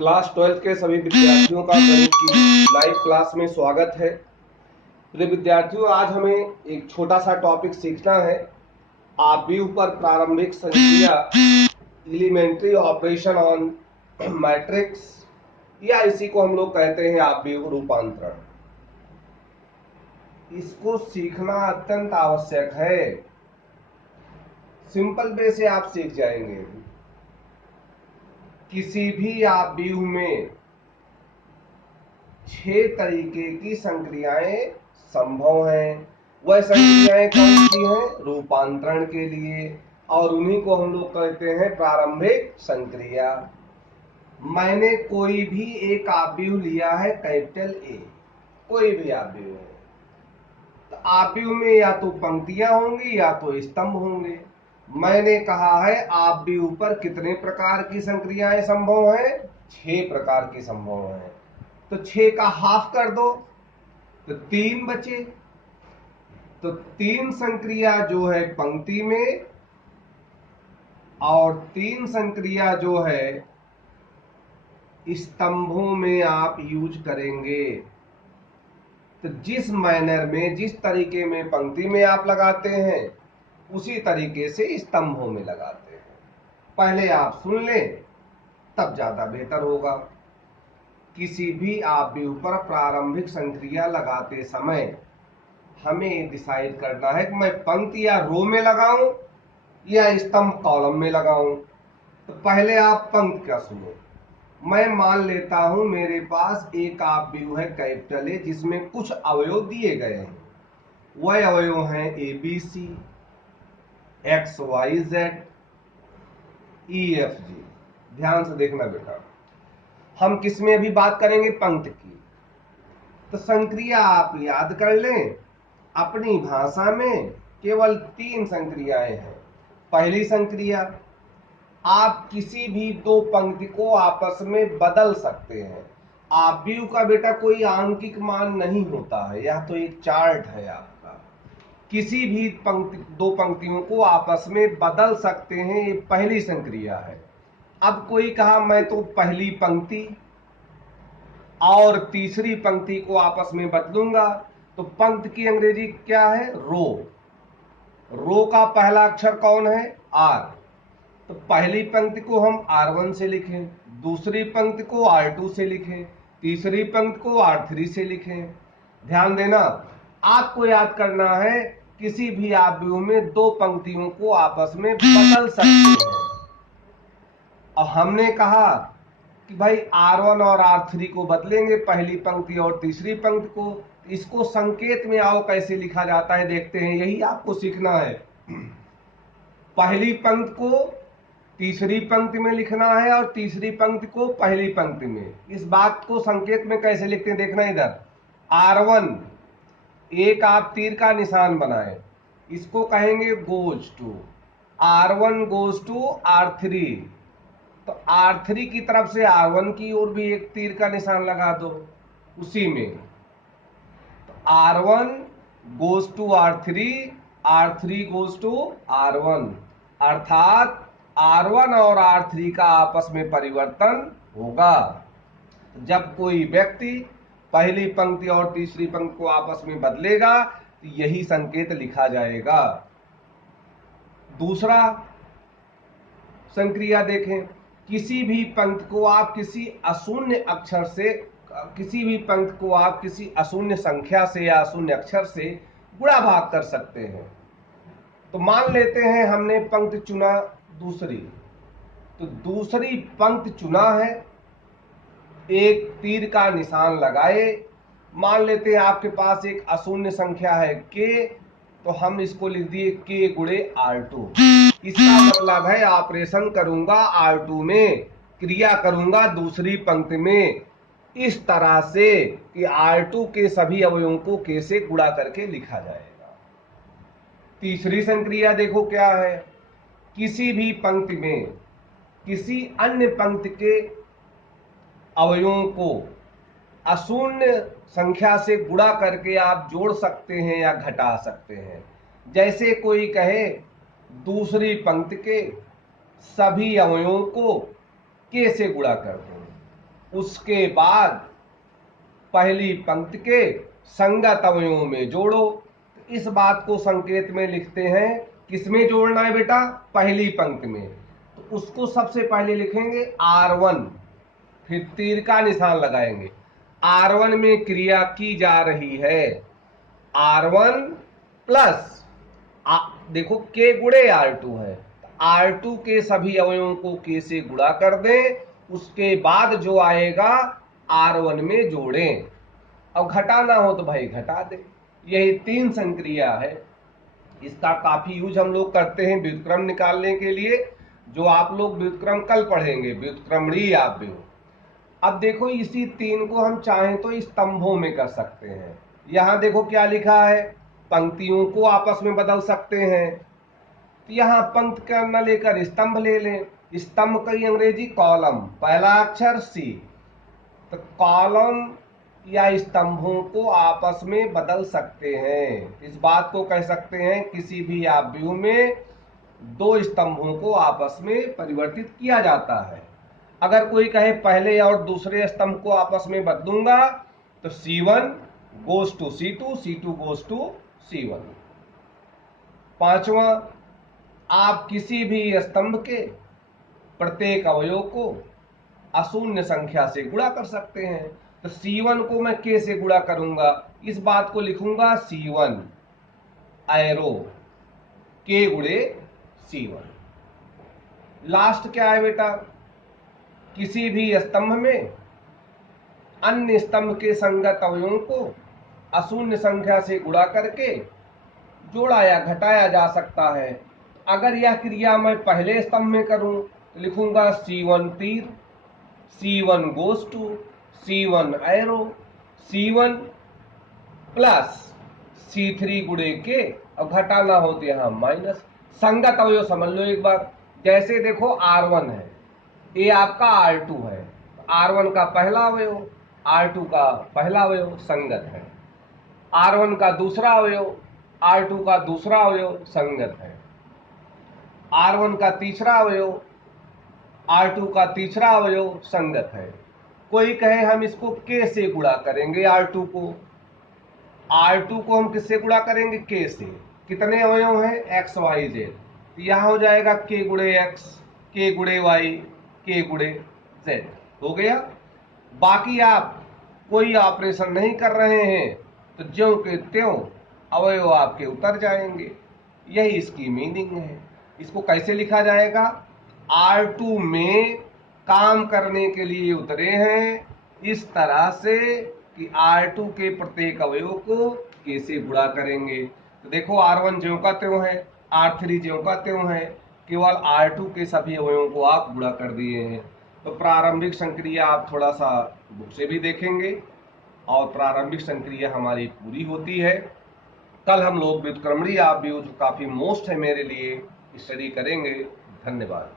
Class 12 के सभी विद्यार्थियों का गणित की लाइव क्लास में स्वागत है। प्रिय विद्यार्थियों, आज हमें एक छोटा सा टॉपिक सीखना है। आव्यूह पर प्रारंभिक संक्रिया, एलिमेंट्री ऑपरेशन ऑन मैट्रिक्स, या इसी को हम लोग कहते हैं आव्यूह रूपांतरण। इसको सीखना अत्यंत आवश्यक है। सिंपल वे से आप सीख जाएंगे। किसी भी आव्यूह में 6 तरीके की संक्रियाएं संभव हैं। वह संक्रियाएं कौन सी हैं? रूपांतरण के लिए, और उन्हीं को हम लोग कहते हैं प्रारंभिक संक्रिया। मैंने कोई भी एक आव्यूह लिया है, कैपिटल ए, कोई भी आव्यूह है, तो आव्यूह में या तो पंक्तियां होंगी या तो स्तंभ होंगे। मैंने कहा है आव्यूह पर कितने प्रकार की संक्रियाएं संभव हैं? 6 प्रकार की संभव हैं। तो 6 का हाफ कर दो तो 3 बचे। तो 3 संक्रिया जो है पंक्ति में और 3 संक्रिया जो है स्तंभों में आप यूज करेंगे। तो जिस मैनर में, जिस तरीके में पंक्ति में आप लगाते हैं, उसी तरीके से स्तंभों में लगाते हैं। पहले आप सुन लें, तब ज्यादा बेहतर होगा। किसी भी आव्यूह पर प्रारंभिक संक्रिया लगाते समय हमें डिसाइड करना है कि मैं पंक्ति या रो में लगाऊं या स्तंभ कॉलम में लगाऊं। तो पहले आप पंक्ति का सुनो। मैं मान लेता हूं मेरे पास एक आव्यूह है कैपिटल ए, जिसमें कुछ अवयव दिए गए हैं। वह अवयव हैं A B C, X Y Z, E F G. ध्यान से देखना बेटा, हम किस में अभी बात करेंगे? पंक्ति की। तो संक्रिया आप याद कर लें। अपनी भाषा में केवल 3 संक्रियाएं हैं। पहली संक्रिया, आप किसी भी 2 पंक्ति को आपस में बदल सकते हैं। आव्यूह का बेटा कोई आंकिक मान नहीं होता है, यह तो एक चार्ट है आपका। किसी भी 2 पंक्तियों को आपस में बदल सकते हैं, ये पहली संक्रिया है। अब कोई कहा मैं तो पहली पंक्ति और तीसरी पंक्ति को आपस में बदलूंगा, तो पंक्ति की अंग्रेजी क्या है? रो। रो का पहला अक्षर कौन है? आर। तो पहली पंक्ति को हम R1 से लिखें, दूसरी पंक्ति को R2 से लिखें, तीसरी पंक्ति को R3 से लिखें। ध्यान देना, आपको याद करना है किसी भी आव्यूह में 2 पंक्तियों को आपस में बदल सकते हैं। और हमने कहा कि भाई R1 और R3 को बदलेंगे, पहली पंक्ति और तीसरी पंक्ति को। इसको संकेत में आओ कैसे लिखा जाता है, देखते हैं। यही आपको सीखना है। पहली पंक्ति को तीसरी पंक्ति में लिखना है और तीसरी पंक्ति को पहली पंक्ति में। इस बात को संकेत में कैसे लिखते हैं, देखना इधर। R1, एक आप तीर का निशान बनाए, इसको कहेंगे goes to. R1 goes to R3, तो R3 की तरफ से R1 की ओर भी एक तीर का निशान लगा दो उसी में। तो R1 goes to R3, R3 goes to R1, अर्थात R1 और R3 का आपस में परिवर्तन होगा। जब कोई व्यक्ति पहली पंक्ति और तीसरी पंक्ति को आपस में बदलेगा, तो यही संकेत लिखा जाएगा। दूसरा संक्रिया देखें। किसी भी पंक्ति को आप किसी अशून्य अक्षर से, किसी भी पंक्ति को आप किसी अशून्य संख्या से या अशून्य अक्षर से गुणा भाग कर सकते हैं। तो मान लेते हैं हमने पंक्ति चुना दूसरी, तो दूसरी पंक्ति चुना है, एक तीर का निशान लगाए। मान लेते हैं आपके पास एक अशून्य संख्या है k, तो हम इसको लिख दिए k गुणे R2। इसका मतलब है ऑपरेशन करूंगा R2 में, क्रिया करूंगा दूसरी पंक्ति में, इस तरह से कि R2 के सभी अवयवों को k से गुणा करके लिखा जाएगा। तीसरी संक्रिया देखो क्या है। किसी भी पंक्ति में किसी अन्य पंक्ति के अवयवों को अशून्य संख्या से गुणा करके आप जोड़ सकते हैं या घटा सकते हैं। जैसे कोई कहे दूसरी पंक्ति के सभी अवयवों को k से गुणा कर दो, उसके बाद पहली पंक्ति के संगत अवयवों में जोड़ो। इस बात को संकेत में लिखते हैं, किसमें जोड़ना है बेटा? पहली पंक्ति में। तो उसको सबसे पहले लिखेंगे R1, फिर तीर का निशान लगाएंगे। R1 में क्रिया की जा रही है, R1 प्लस देखो K गुणे R2 है, R2 के सभी अवयवों को K से गुणा कर दें, उसके बाद जो आएगा R1 में जोड़ें। अब घटाना हो तो भाई घटा दे। यही 3 संक्रिया है। इसका काफी यूज हम लोग करते हैं व्युत्क्रम निकालने के लिए, जो आप लोग व्युत्क्रम कल पढ़ेंगे, व्युत्क्रमणीय आव्यूह। अब देखो इसी 3 को हम चाहें तो स्तंभों में कर सकते हैं। यहां देखो क्या लिखा है, पंक्तियों को आपस में बदल सकते हैं। तो यहां पंक्ति का न लेकर स्तंभ ले लें। स्तंभ की अंग्रेजी कॉलम, पहला अक्षर C। तो कॉलम या स्तंभों को आपस में बदल सकते हैं। इस बात को कह सकते हैं किसी भी आव्यूह में 2 स्तंभों को आपस में परिवर्तित किया जाता है। अगर कोई कहे पहले और दूसरे स्तंभ को आपस में बदलूंगा तो C1 goes to C2, C2 goes to C1। पांचवा, आप किसी भी स्तंभ के प्रत्येक अवयव को अशून्य संख्या से गुणा कर सकते हैं। तो C1 को मैं K से गुणा करूंगा, इस बात को लिखूंगा C1 एरो K गुणे C1। लास्ट क्या है बेटा? किसी भी स्तंभ में अन्य स्तंभ के संगत अवयवों को अशून्य संख्या से गुणा करके जोड़ा या घटाया जा सकता है। अगर यह क्रिया मैं पहले स्तंभ में करूं तो लिखूंगा C1 तीर, C1 goes to C1 arrow, C1 plus C3 गुणे के। अब घटाना हो तो यहां माइनस। संगत अवयव समझ लो एक बार। जैसे देखो R1 है, ये आपका R2 है, R1 का पहला अवयव R2 का पहला अवयव संगत है। R1 का दूसरा अवयव R2 का दूसरा अवयव संगत है। R1 का तीसरा अवयव R2 का तीसरा अवयव संगत है। कोई कहे हम इसको K से गुणा करेंगे, R2 को हम किससे गुणा करेंगे? K से। कितने अवयव हैं? X Y Z। तो यहां हो जाएगा K गुणे X, K गुणे Y, K गुणे Z। हो गया। बाकी आप कोई ऑपरेशन नहीं कर रहे हैं तो ज्यों के त्यों अवयव आपके उतर जाएंगे। यही इसकी मीनिंग है। इसको कैसे लिखा जाएगा? R2 में काम करने के लिए उतरे हैं इस तरह से कि R2 के प्रत्येक अवयव को K से गुणा करेंगे। तो देखो R1 ज्यों का त्यों है, R3 ज्यों का त्यों है, केवल R2 के सभी अवयवों को आप गुणा कर दिए हैं। तो प्रारंभिक संक्रिया आप थोड़ा सा बुक से भी देखेंगे और प्रारंभिक संक्रिया हमारी पूरी होती है। कल हम लोग व्युत्क्रमणीय आव्यूह जो काफी मोस्ट है मेरे लिए, स्टडी करेंगे। धन्यवाद।